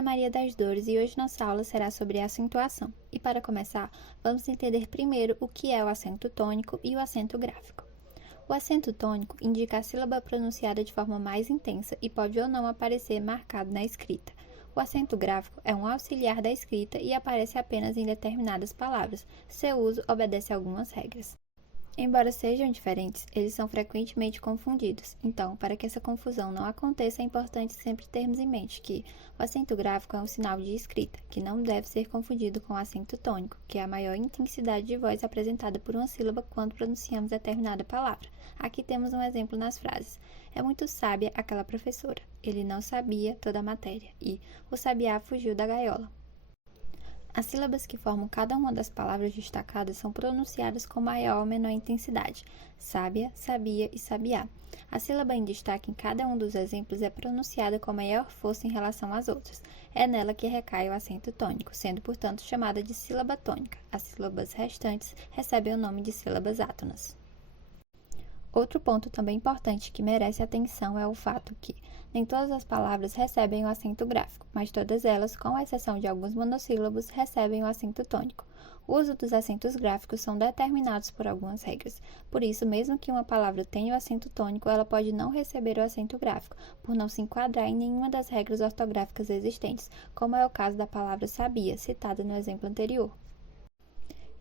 é Maria das Dores e hoje nossa aula será sobre acentuação. E para começar, vamos entender primeiro o que é o acento tônico e o acento gráfico. O acento tônico indica a sílaba pronunciada de forma mais intensa e pode ou não aparecer marcado na escrita. O acento gráfico é um auxiliar da escrita e aparece apenas em determinadas palavras. Seu uso obedece a algumas regras. Embora sejam diferentes, eles são frequentemente confundidos. Então, para que essa confusão não aconteça, é importante sempre termos em mente que o acento gráfico é um sinal de escrita, que não deve ser confundido com o acento tônico, que é a maior intensidade de voz apresentada por uma sílaba quando pronunciamos determinada palavra. Aqui temos um exemplo nas frases. É muito sábia aquela professora. Ele não sabia toda a matéria. E o sabiá fugiu da gaiola. As sílabas que formam cada uma das palavras destacadas são pronunciadas com maior ou menor intensidade: sábia, sabia e sabiá. A sílaba em destaque em cada um dos exemplos é pronunciada com maior força em relação às outras. É nela que recai o acento tônico, sendo, portanto, chamada de sílaba tônica. As sílabas restantes recebem o nome de sílabas átonas. Outro ponto também importante que merece atenção é o fato que nem todas as palavras recebem o acento gráfico, mas todas elas, com exceção de alguns monossílabos, recebem o acento tônico. O uso dos acentos gráficos são determinados por algumas regras. Por isso, mesmo que uma palavra tenha o acento tônico, ela pode não receber o acento gráfico, por não se enquadrar em nenhuma das regras ortográficas existentes, como é o caso da palavra sabia, citada no exemplo anterior.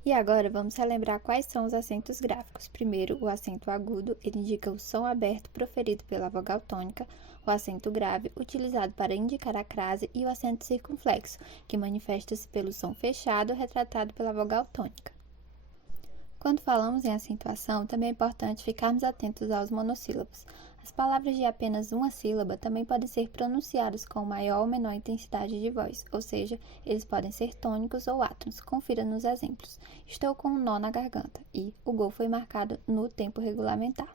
E agora vamos relembrar quais são os acentos gráficos. Primeiro, o acento agudo, ele indica o som aberto proferido pela vogal tônica, o acento grave, utilizado para indicar a crase, e o acento circunflexo, que manifesta-se pelo som fechado, retratado pela vogal tônica. Quando falamos em acentuação, também é importante ficarmos atentos aos monossílabos. As palavras de apenas uma sílaba também podem ser pronunciadas com maior ou menor intensidade de voz, ou seja, eles podem ser tônicos ou átonos. Confira nos exemplos. Estou com um nó na garganta e o gol foi marcado no tempo regulamentar.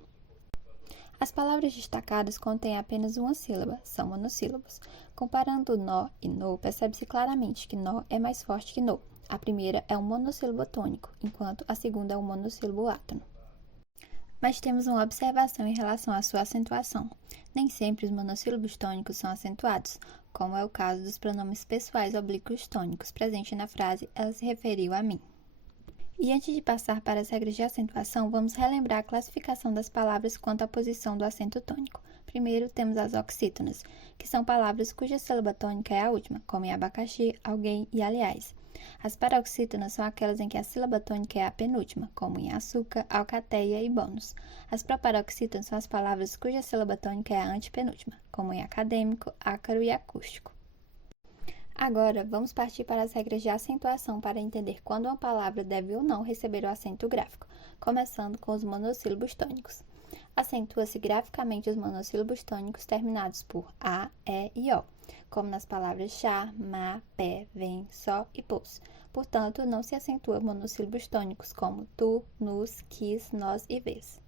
As palavras destacadas contêm apenas uma sílaba, são monossílabos. Comparando nó e no, percebe-se claramente que nó é mais forte que no. A primeira é um monossílabo tônico, enquanto a segunda é um monossílabo átono. Mas temos uma observação em relação à sua acentuação. Nem sempre os monossílabos tônicos são acentuados, como é o caso dos pronomes pessoais oblíquos tônicos, presente na frase "ela se referiu a mim". E antes de passar para as regras de acentuação, vamos relembrar a classificação das palavras quanto à posição do acento tônico. Primeiro, temos as oxítonas, que são palavras cuja sílaba tônica é a última, como em abacaxi, alguém e aliás. As paroxítonas são aquelas em que a sílaba tônica é a penúltima, como em açúcar, alcateia e bônus. As proparoxítonas são as palavras cuja sílaba tônica é a antepenúltima, como em acadêmico, ácaro e acústico. Agora, vamos partir para as regras de acentuação para entender quando uma palavra deve ou não receber o acento gráfico, começando com os monossílabos tônicos. Acentua-se graficamente os monossílabos tônicos terminados por a, e e o, como nas palavras chá, má, pé, vem, só e pôs. Portanto, não se acentua monossílabos tônicos como tu, nos, quis, nós e vês.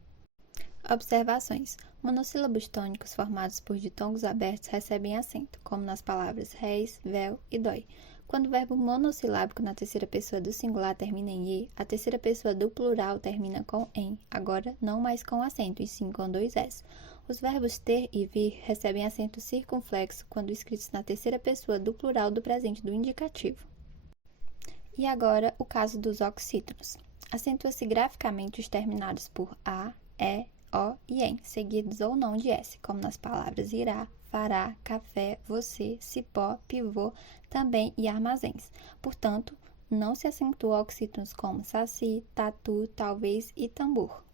Observações. Monossílabos tônicos formados por ditongos abertos recebem acento, como nas palavras réis, véu e dói. Quando o verbo monossilábico na terceira pessoa do singular termina em e, a terceira pessoa do plural termina com em, agora não mais com acento, e sim com dois s. Os verbos ter e vir recebem acento circunflexo quando escritos na terceira pessoa do plural do presente do indicativo. E agora, o caso dos oxítonos. Acentua-se graficamente os terminados por a, e, o e em, seguidos ou não de s, como nas palavras irá, fará, café, você, cipó, pivô, também e armazéns. Portanto, não se acentua oxítonos como saci, tatu, talvez e tambor.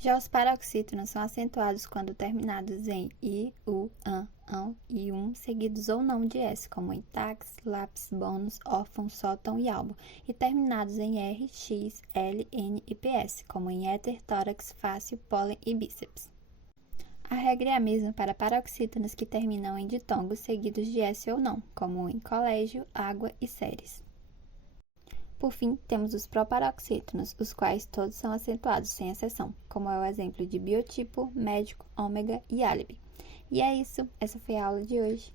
Já os paroxítonos são acentuados quando terminados em i, u, ão e seguidos ou não de s, como em táxi, lápis, bônus, órfão, sótão e álbum, e terminados em r, x, l, n e ps, como em éter, tórax, fácil, pólen e bíceps. A regra é a mesma para paroxítonos que terminam em ditongos seguidos de s ou não, como em colégio, água e séries. Por fim, temos os proparoxítonos, os quais todos são acentuados, sem exceção, como é o exemplo de biotipo, médico, ômega e álibi. E é isso, essa foi a aula de hoje.